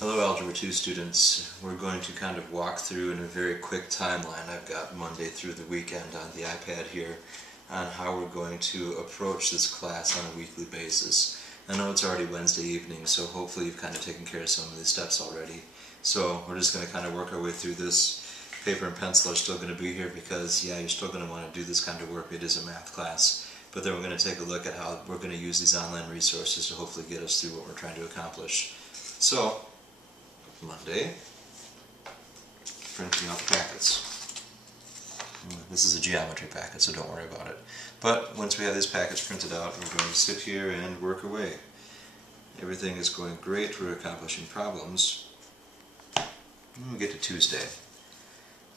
Hello Algebra 2 students. We're going to kind of walk through in a very quick timeline. I've got Monday through the weekend on the iPad here on how we're going to approach this class on a weekly basis. I know it's already Wednesday evening, so hopefully you've kind of taken care of some of these steps already. So we're just going to kind of work our way through this. Paper and pencil are still going to be here because, yeah, you're still going to want to do this kind of work. It is a math class. But then we're going to take a look at how we're going to use these online resources to hopefully get us through what we're trying to accomplish. So, Monday, printing out the packets. This is a geometry packet, so don't worry about it. But once we have these packets printed out, we're going to sit here and work away. Everything is going great, we're accomplishing problems. And we get to Tuesday.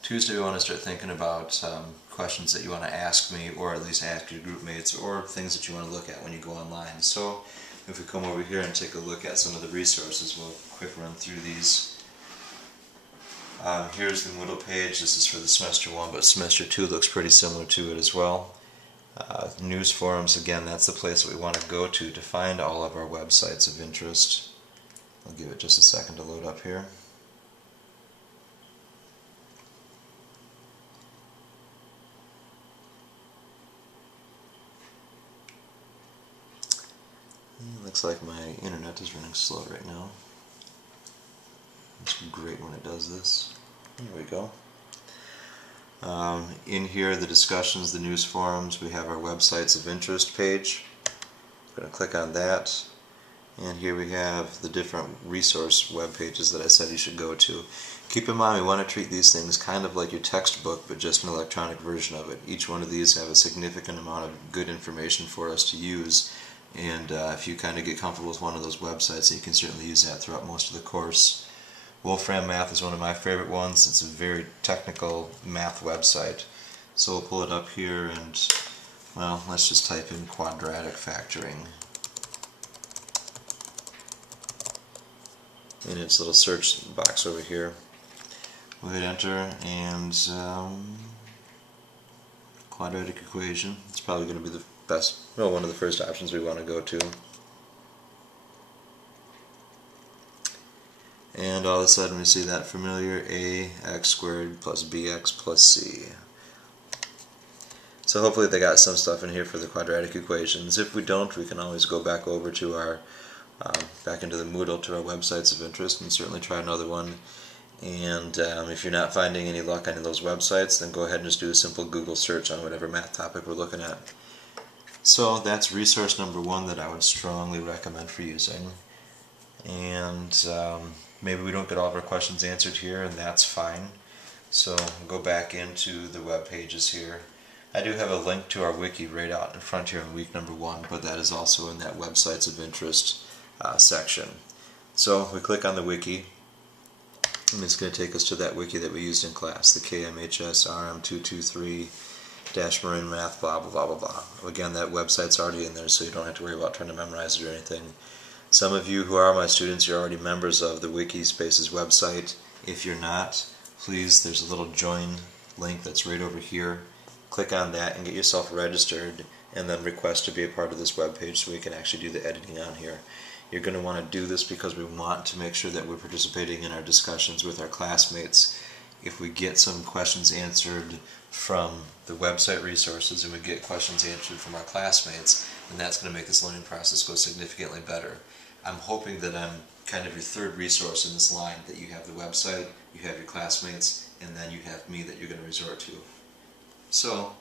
Tuesday we want to start thinking about questions that you want to ask me, or at least ask your group mates, or things that you want to look at when you go online. So if we come over here and take a look at some of the resources, we'll quick run through these. Here's the Moodle page. This is for the semester 1, but semester 2 looks pretty similar to it as well. News forums, again, that's the place that we want to go to find all of our websites of interest. I'll give it just a second to load up here. Looks like my internet is running slow right now. It's great when it does this. There we go. In here, the discussions, the news forums, we have our websites of interest page. I'm going to click on that. And here we have the different resource web pages that I said you should go to. Keep in mind, we want to treat these things kind of like your textbook, but just an electronic version of it. Each one of these have a significant amount of good information for us to use. And if you kind of get comfortable with one of those websites, you can certainly use that throughout most of the course. Wolfram Math is one of my favorite ones. It's a very technical math website. So we'll pull it up here and, well, let's just type in quadratic factoring. In its little search box over here, we'll hit enter and quadratic equation. It's probably going to be the best, well, one of the first options we want to go to. And all of a sudden we see that familiar ax squared plus bx plus c. So hopefully they got some stuff in here for the quadratic equations. If we don't, we can always go back over to our, back into the Moodle to our websites of interest and certainly try another one. And if you're not finding any luck on any of those websites, then go ahead and just do a simple Google search on whatever math topic we're looking at. So that's resource number 1 that I would strongly recommend for using. And maybe we don't get all of our questions answered here, and that's fine. So go back into the web pages here. I do have a link to our wiki right out in front here in week number 1, but that is also in that websites of interest section. So we click on the wiki, and it's going to take us to that wiki that we used in class, the KMHS RM223 Marin Math, blah, blah, blah, blah, blah. Again, that website's already in there, so you don't have to worry about trying to memorize it or anything. Some of you who are my students, you're already members of the Wikispaces website. If you're not, please, there's a little join link that's right over here. Click on that and get yourself registered, and then request to be a part of this web page so we can actually do the editing on here. You're going to want to do this because we want to make sure that we're participating in our discussions with our classmates. If we get some questions answered from the website resources and we get questions answered from our classmates, then that's going to make this learning process go significantly better. I'm hoping that I'm kind of your third resource in this line, that you have the website, you have your classmates, and then you have me that you're going to resort to. So,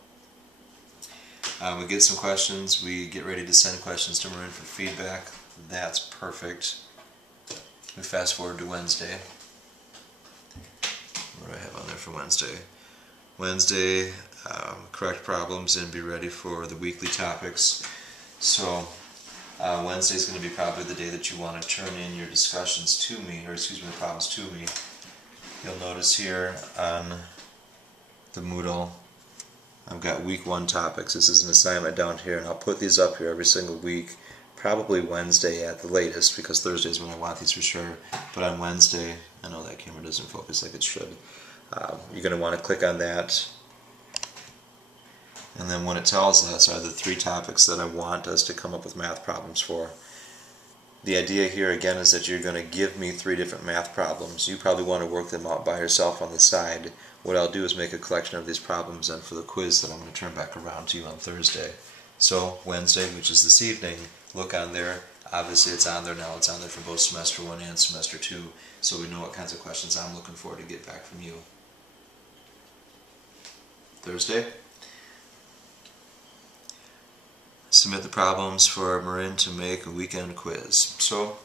we get some questions, we get ready to send questions to Marin for feedback. That's perfect. We fast forward to Wednesday. What do I have on there for Wednesday? Wednesday, correct problems and be ready for the weekly topics. So Wednesday is going to be probably the day that you want to turn in your discussions to me, or excuse me, the problems to me. You'll notice here on the Moodle, I've got week 1 topics. This is an assignment down here, and I'll put these up here every single week, probably Wednesday at the latest, because Thursday is when I want these for sure. But on Wednesday, I know that camera doesn't focus like it should. You're going to want to click on that, and then what it tells us are the 3 topics that I want us to come up with math problems for. The idea here again is that you're going to give me 3 different math problems. You probably want to work them out by yourself on the side. What I'll do is make a collection of these problems and for the quiz that I'm going to turn back around to you on Thursday. So Wednesday, which is this evening, look on there. Obviously it's on there now. It's on there for both semester 1 and semester 2, so we know what kinds of questions I'm looking for to get back from you. Thursday, submit the problems for Marin to make a weekend quiz. So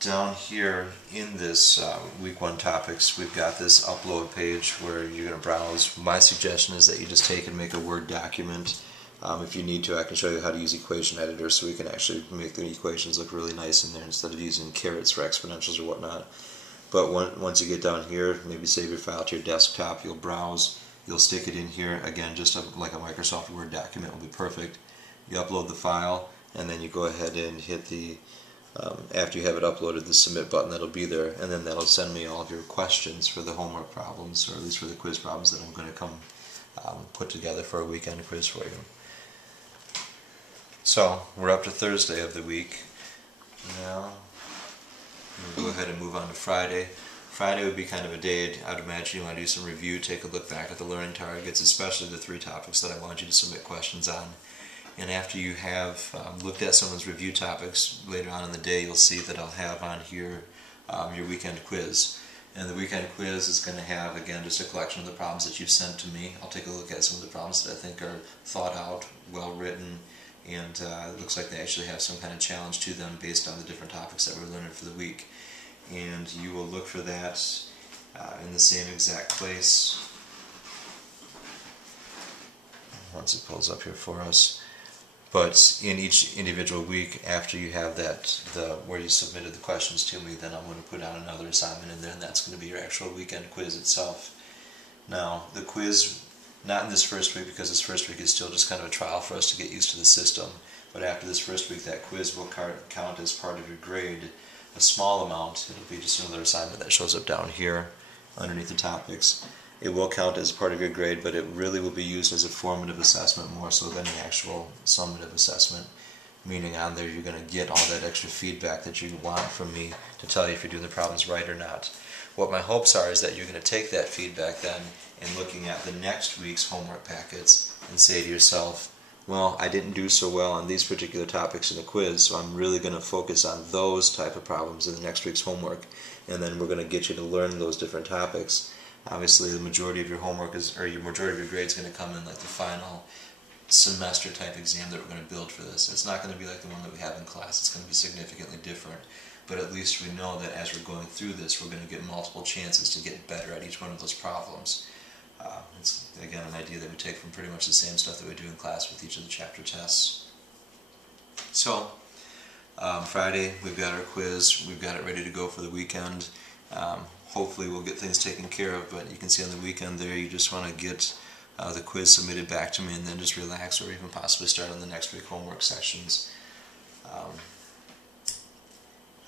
down here in this week 1 topics, we've got this upload page where you're going to browse. My suggestion is that you just take and make a Word document. If you need to, I can show you how to use equation editor so we can actually make the equations look really nice in there instead of using carets for exponentials or whatnot. But once you get down here, maybe save your file to your desktop, you'll browse, you'll stick it in here, again just like a Microsoft Word document will be perfect. You upload the file and then you go ahead and hit the after you have it uploaded, the submit button that'll be there, and then that'll send me all of your questions for the homework problems, or at least for the quiz problems that I'm going to come put together for a weekend quiz for you. So we're up to Thursday of the week. Now we'll go ahead and move on to Friday. Friday would be kind of a day I'd imagine you want to do some review, take a look back at the learning targets, especially the 3 topics that I want you to submit questions on. And after you have looked at someone's review topics later on in the day, you'll see that I'll have on here your weekend quiz. And the weekend quiz is going to have, again, just a collection of the problems that you've sent to me. I'll take a look at some of the problems that I think are thought out, well written, and it looks like they actually have some kind of challenge to them based on the different topics that we're learning for the week. And you will look for that in the same exact place once it pulls up here for us. But in each individual week, after you have that, where you submitted the questions to me, then I'm going to put on another assignment in there, and that's going to be your actual weekend quiz itself. Now, the quiz, not in this first week, because this first week is still just kind of a trial for us to get used to the system, but after this first week, that quiz will count as part of your grade, a small amount. It'll be just another assignment that shows up down here underneath the topics. It will count as part of your grade, but it really will be used as a formative assessment more so than an actual summative assessment. Meaning on there you're going to get all that extra feedback that you want from me to tell you if you're doing the problems right or not. What my hopes are is that you're going to take that feedback then and looking at the next week's homework packets and say to yourself, well, I didn't do so well on these particular topics in the quiz, so I'm really going to focus on those type of problems in the next week's homework, and then we're going to get you to learn those different topics. Obviously, the majority of your homework your majority of your grade is going to come in like the final semester type exam that we're going to build for this. It's not going to be like the one that we have in class. It's going to be significantly different. But at least we know that as we're going through this, we're going to get multiple chances to get better at each one of those problems. It's, again, an idea that we take from pretty much the same stuff that we do in class with each of the chapter tests. So, Friday, we've got our quiz. We've got it ready to go for the weekend. Hopefully we'll get things taken care of, but you can see on the weekend there you just want to get the quiz submitted back to me and then just relax, or even possibly start on the next week homework sessions. I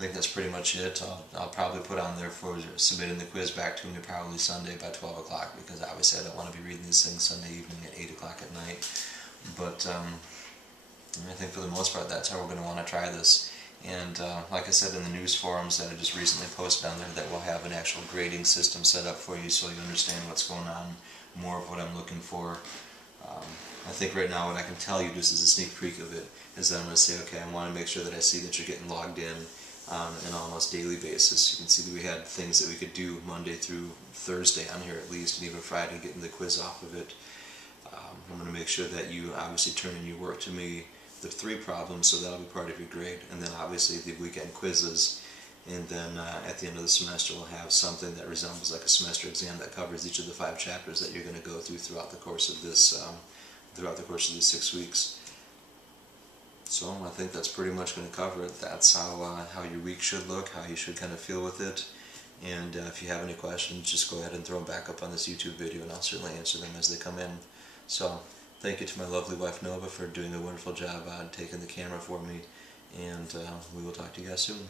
think that's pretty much it. I'll probably put on there for submitting the quiz back to me probably Sunday by 12 o'clock, because obviously I don't want to be reading these things Sunday evening at 8 o'clock at night. But I think for the most part that's how we're going to want to try this. And like I said in the news forums that I just recently posted on there, that we'll have an actual grading system set up for you so you understand what's going on, more of what I'm looking for. I think right now what I can tell you, just as a sneak peek of it, is that I'm going to say, okay, I want to make sure that I see that you're getting logged in on an almost daily basis. You can see that we had things that we could do Monday through Thursday on here at least, and even Friday getting the quiz off of it. I'm going to make sure that you obviously turn in your work to me, the 3 problems, so that'll be part of your grade, and then obviously the weekend quizzes, and then at the end of the semester we'll have something that resembles like a semester exam that covers each of the 5 chapters that you're going to go through throughout the course of this these 6 weeks. So I think that's pretty much going to cover it. That's how your week should look, how you should kind of feel with it. And if you have any questions, just go ahead and throw them back up on this YouTube video, and I'll certainly answer them as they come in. So thank you to my lovely wife Nova for doing a wonderful job on taking the camera for me, and we will talk to you guys soon.